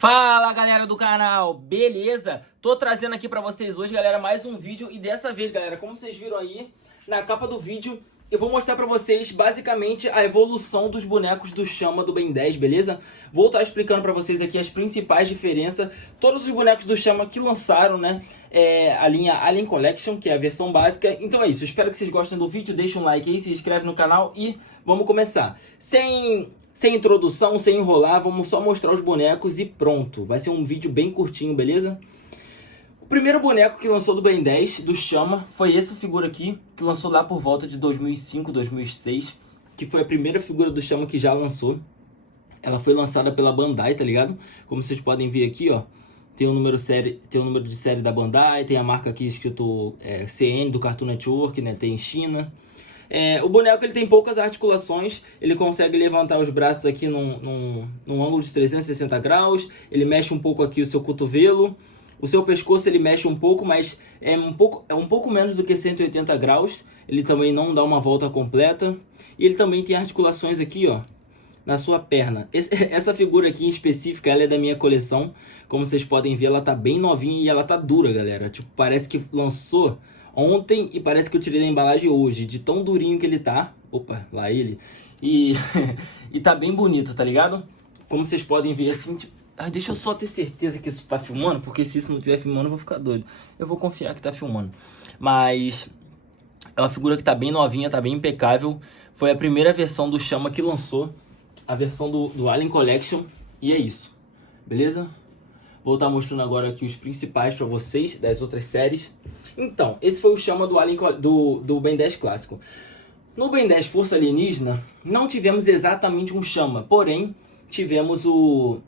Fala galera do canal, beleza? Tô trazendo aqui pra vocês hoje, galera, mais um vídeo. E dessa vez, galera, como vocês viram aí na capa do vídeo, eu vou mostrar pra vocês basicamente a evolução dos bonecos do Chama do Ben 10, beleza? Vou estar explicando pra vocês aqui as principais diferenças. Todos os bonecos do Chama que lançaram, né, a linha Alien Collection, que é a versão básica. Então é isso, espero que vocês gostem do vídeo, deixa um like aí, se inscreve no canal e vamos começar. Sem introdução, sem enrolar, vamos só mostrar os bonecos e pronto. Vai ser um vídeo bem curtinho, beleza? O primeiro boneco que lançou do Ben 10, do Chama, foi essa figura aqui, que lançou lá por volta de 2005, 2006, que foi a primeira figura do Chama que já lançou. Ela foi lançada pela Bandai, tá ligado? Como vocês podem ver aqui, ó, tem o número de série da Bandai, tem a marca aqui escrito CN, do Cartoon Network, né? Tem China. O boneco ele tem poucas articulações, ele consegue levantar os braços aqui num ângulo de 360 graus, ele mexe um pouco aqui o seu cotovelo, o seu pescoço ele mexe um pouco, mas é um pouco menos do que 180 graus, ele também não dá uma volta completa, e ele também tem articulações aqui, ó, na sua perna. Essa figura aqui em específica, ela é da minha coleção, como vocês podem ver, ela tá bem novinha e ela tá dura, galera, tipo, parece que lançou ontem e parece que eu tirei da embalagem hoje, de tão durinho que ele tá. Opa, lá ele. E, e tá bem bonito, tá ligado? Como vocês podem ver assim, tipo... deixa eu só ter certeza que isso tá filmando, porque se isso não estiver filmando eu vou ficar doido. Eu vou confiar que tá filmando. Mas é uma figura que tá bem novinha, tá bem impecável. Foi a primeira versão do Chama que lançou, a versão do Alien Collection. E é isso, beleza? Vou estar mostrando agora aqui os principais para vocês das outras séries. Então, esse foi o Chama do Ben 10 clássico. No Ben 10 Força Alienígena, não tivemos exatamente um Chama, porém, tivemos o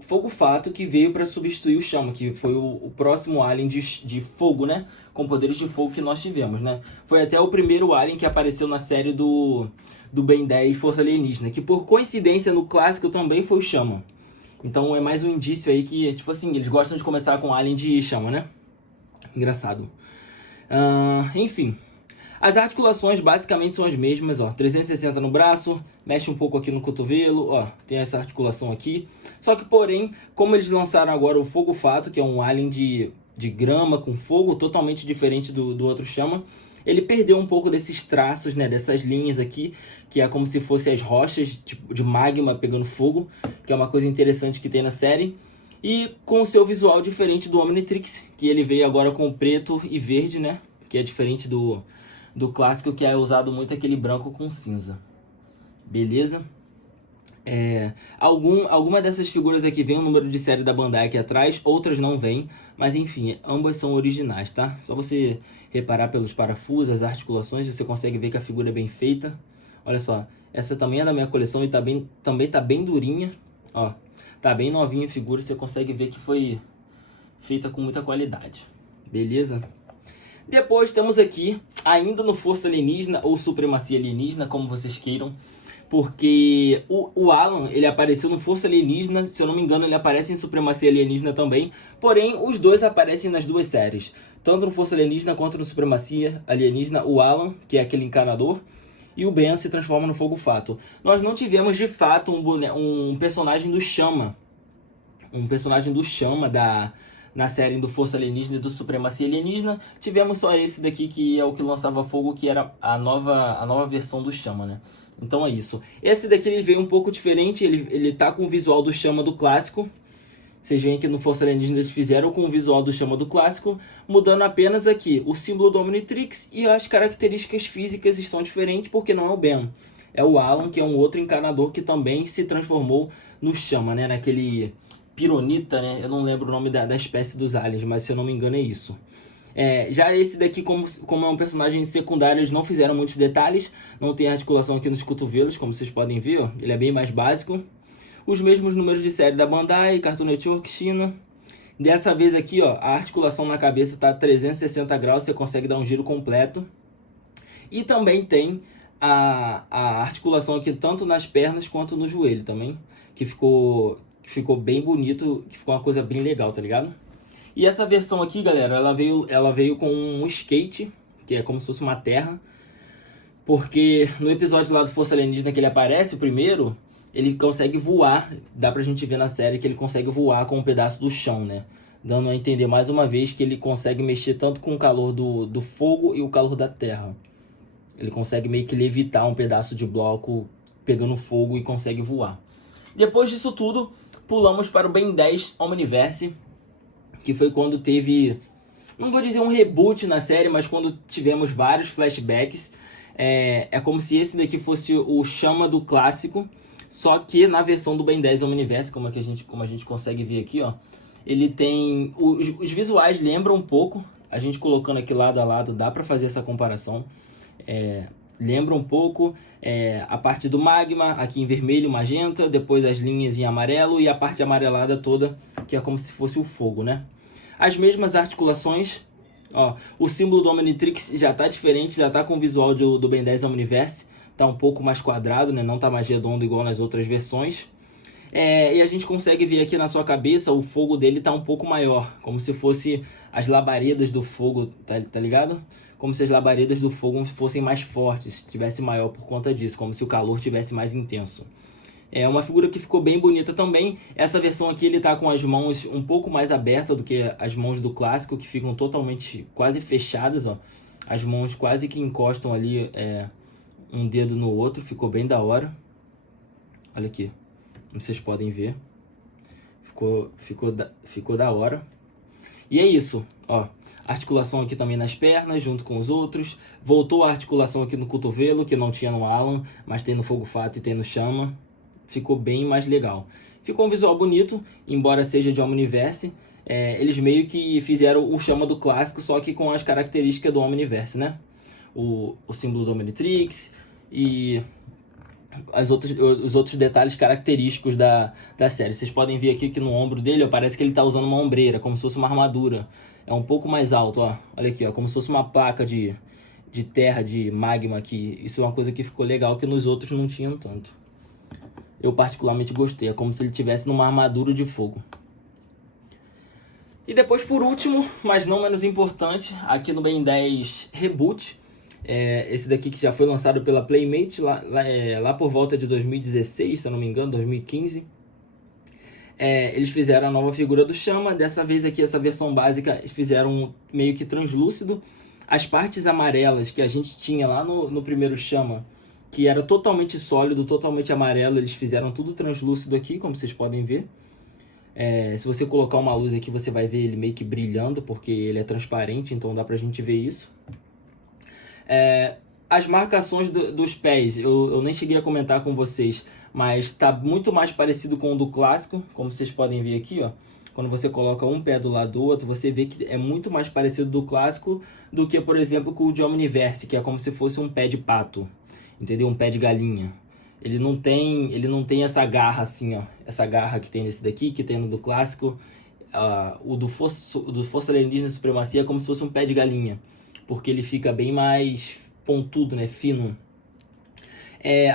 Fogo Fato, que veio para substituir o Chama, que foi o próximo Alien de fogo, né? Com poderes de fogo que nós tivemos, né? Foi até o primeiro Alien que apareceu na série do Ben 10 Força Alienígena, que por coincidência no clássico também foi o Chama. Então é mais um indício aí que, tipo assim, eles gostam de começar com Alien de Chama, né? Engraçado. Enfim. As articulações basicamente são as mesmas, ó. 360 no braço, mexe um pouco aqui no cotovelo, ó. Tem essa articulação aqui. Só que, porém, como eles lançaram agora o Fogo Fato, que é um Alien de grama com fogo, totalmente diferente do outro Chama, ele perdeu um pouco desses traços, né, dessas linhas aqui, que é como se fossem as rochas tipo, de magma pegando fogo, que é uma coisa interessante que tem na série. E com o seu visual diferente do Omnitrix, que ele veio agora com preto e verde, né, que é diferente do clássico, que é usado muito aquele branco com cinza. Beleza? Alguma dessas figuras aqui vem o número de série da Bandai aqui atrás, outras não vem, mas enfim, ambas são originais, tá? Só você reparar pelos parafusos, as articulações, você consegue ver que a figura é bem feita. Olha só, essa também é da minha coleção e também tá bem durinha, ó. Tá bem novinha a figura, você consegue ver que foi feita com muita qualidade. Beleza? Depois temos aqui, ainda no Força Alienígena ou Supremacia Alienígena, como vocês queiram, porque o Alan, ele apareceu no Força Alienígena, se eu não me engano ele aparece em Supremacia Alienígena também, porém os dois aparecem nas duas séries, tanto no Força Alienígena quanto no Supremacia Alienígena. O Alan, que é aquele encanador, e o Ben se transforma no Fogo Fato. Nós não tivemos de fato um personagem do Chama, na série do Força Alienígena e do Supremacia Alienígena. Tivemos só esse daqui, que é o que lançava fogo, que era a nova versão do Chama, né? Então é isso. Esse daqui ele veio um pouco diferente, ele tá com o visual do Chama do clássico. Vocês veem que no Força Alienígena eles fizeram com o visual do Chama do clássico, mudando apenas aqui o símbolo do Omnitrix, e as características físicas estão diferentes, porque não é o Ben. É o Alan, que é um outro encanador que também se transformou no Chama, né? Naquele pironita, né? Eu não lembro o nome da espécie dos aliens, mas se eu não me engano é isso. Já esse daqui, como é um personagem secundário, eles não fizeram muitos detalhes. Não tem articulação aqui nos cotovelos, como vocês podem ver, ó. Ele é bem mais básico. Os mesmos números de série da Bandai, Cartoon Network, China. Dessa vez aqui, ó, a articulação na cabeça tá 360 graus, você consegue dar um giro completo. E também tem a articulação aqui tanto nas pernas quanto no joelho também, que ficou bem bonito, que ficou uma coisa bem legal, tá ligado? E essa versão aqui, galera, ela veio com um skate, que é como se fosse uma terra, porque no episódio lá do Força Alienígena que ele aparece, o primeiro, ele consegue voar. Dá pra gente ver na série que ele consegue voar com um pedaço do chão, né? Dando a entender mais uma vez que ele consegue mexer tanto com o calor do fogo e o calor da terra. Ele consegue meio que levitar um pedaço de bloco pegando fogo e consegue voar. Depois disso tudo, pulamos para o Ben 10 Omniverse, que foi quando teve, não vou dizer um reboot na série, mas quando tivemos vários flashbacks. É como se esse daqui fosse o Chama do clássico, só que na versão do Ben 10 Omniverse, como a gente consegue ver aqui, ó, ele tem, os visuais lembram um pouco, a gente colocando aqui lado a lado dá pra fazer essa comparação. Lembra um pouco a parte do magma, aqui em vermelho, magenta, depois as linhas em amarelo e a parte amarelada toda, que é como se fosse o fogo, né? As mesmas articulações, ó, o símbolo do Omnitrix já tá diferente, já tá com o visual do Ben 10 Omniverse, tá um pouco mais quadrado, né? Não tá mais redondo igual nas outras versões. E a gente consegue ver aqui na sua cabeça, o fogo dele tá um pouco maior, como se fosse as labaredas do fogo, tá ligado? Como se as labaredas do fogo fossem mais fortes, tivesse maior por conta disso, como se o calor tivesse mais intenso. É uma figura que ficou bem bonita também. Essa versão aqui ele tá com as mãos um pouco mais abertas do que as mãos do clássico, que ficam totalmente quase fechadas, ó. As mãos quase que encostam ali um dedo no outro, ficou bem da hora. Olha aqui, vocês podem ver. Ficou da hora. E é isso, ó. Articulação aqui também nas pernas, junto com os outros. Voltou a articulação aqui no cotovelo, que não tinha no Alan, mas tem no Fogo Fato e tem no Chama. Ficou bem mais legal. Ficou um visual bonito, embora seja de Omniverse. Eles meio que fizeram o Chama do clássico, só que com as características do Omniverse, né? O símbolo do Omnitrix e os outros detalhes característicos da série. Vocês podem ver aqui que no ombro dele, ó, parece que ele tá usando uma ombreira, como se fosse uma armadura. É um pouco mais alto, ó. Olha aqui, ó, como se fosse uma placa de terra, de magma aqui. Isso é uma coisa que ficou legal, que nos outros não tinham tanto. Eu particularmente gostei, é como se ele tivesse numa armadura de fogo. E depois, por último, mas não menos importante, aqui no Ben 10 Reboot, esse daqui que já foi lançado pela Playmate lá por volta de 2016, se eu não me engano, 2015. Eles fizeram a nova figura do Chama. Dessa vez aqui, essa versão básica, eles fizeram meio que translúcido. As partes amarelas que a gente tinha lá no primeiro Chama, que era totalmente sólido, totalmente amarelo, eles fizeram tudo translúcido aqui, como vocês podem ver. Se você colocar uma luz aqui, você vai ver ele meio que brilhando, porque ele é transparente, então dá pra gente ver isso. As marcações dos pés, eu nem cheguei a comentar com vocês, mas está muito mais parecido com o do clássico, como vocês podem ver aqui, ó. Quando você coloca um pé do lado do outro, você vê que é muito mais parecido do clássico do que, por exemplo, com o de Omniverse, que é como se fosse um pé de pato, entendeu? Um pé de galinha. Ele não tem essa garra assim, ó. Essa garra que tem nesse daqui, que tem no do clássico. O do Força Alienígena Supremacia é como se fosse um pé de galinha, porque ele fica bem mais pontudo, né? Fino.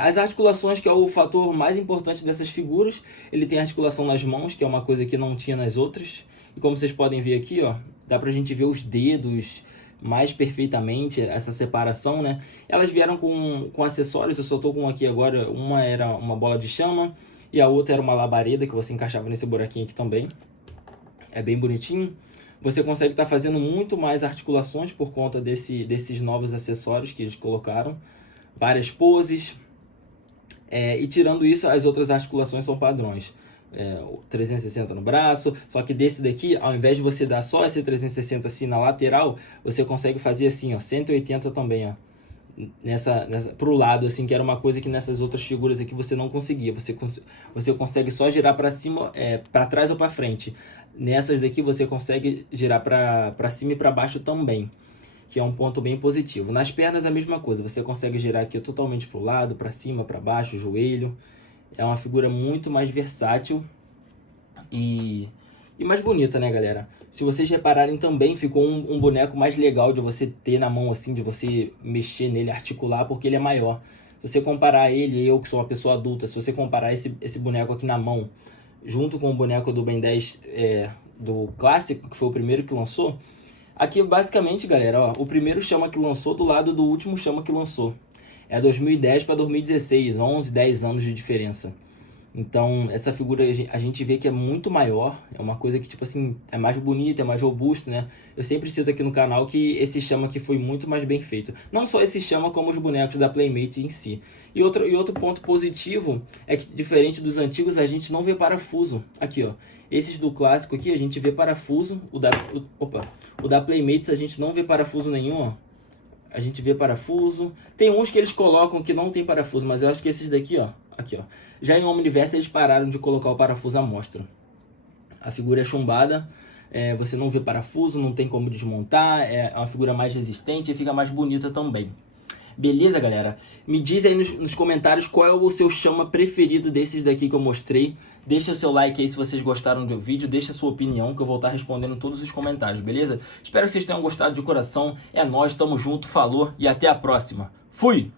As articulações, que é o fator mais importante dessas figuras, ele tem articulação nas mãos, que é uma coisa que não tinha nas outras. E como vocês podem ver aqui, ó, dá pra gente ver os dedos mais perfeitamente, essa separação, né? Elas vieram com acessórios, eu só tô com aqui agora, uma era uma bola de chama e a outra era uma labareda que você encaixava nesse buraquinho aqui também. É bem bonitinho. Você consegue estar fazendo muito mais articulações por conta desses novos acessórios que eles colocaram. Várias poses. E tirando isso, as outras articulações são padrões. 360 no braço, só que desse daqui, ao invés de você dar só esse 360 assim na lateral, você consegue fazer assim, ó, 180 também, ó, pro lado, assim, que era uma coisa que nessas outras figuras aqui você não conseguia. Você consegue só girar para cima, para trás ou para frente. Nessas daqui você consegue girar para cima e para baixo também, que é um ponto bem positivo. Nas pernas a mesma coisa, você consegue girar aqui totalmente pro lado, para cima, para baixo, joelho. É uma figura muito mais versátil e mais bonita, né, galera? Se vocês repararem também, ficou um boneco mais legal de você ter na mão, assim, de você mexer nele, articular, porque ele é maior. Se você comparar ele, eu que sou uma pessoa adulta, se você comparar esse boneco aqui na mão, junto com o boneco do Ben 10 do clássico, que foi o primeiro que lançou, aqui basicamente, galera, ó, o primeiro Chama que lançou do lado do último Chama que lançou. É 2010 para 2016, 11, 10 anos de diferença. Então, essa figura a gente vê que é muito maior, é uma coisa que, tipo assim, é mais bonita, é mais robusta, né? Eu sempre cito aqui no canal que esse chama aqui foi muito mais bem feito. Não só esse chama, como os bonecos da Playmate em si. E outro ponto positivo é que, diferente dos antigos, a gente não vê parafuso. Aqui, ó. Esses do clássico aqui, a gente vê parafuso. O da Playmates a gente não vê parafuso nenhum, ó. A gente vê parafuso. Tem uns que eles colocam que não tem parafuso, mas eu acho que esses daqui, ó. Aqui, ó. Já em Omniverse eles pararam de colocar o parafuso à mostra. A figura é chumbada, você não vê parafuso, não tem como desmontar, é uma figura mais resistente e fica mais bonita também. Beleza, galera? Me diz aí nos comentários qual é o seu chama preferido desses daqui que eu mostrei. Deixa seu like aí se vocês gostaram do vídeo, deixa sua opinião que eu vou estar respondendo todos os comentários, beleza? Espero que vocês tenham gostado de coração. É nóis, tamo junto, falou e até a próxima. Fui!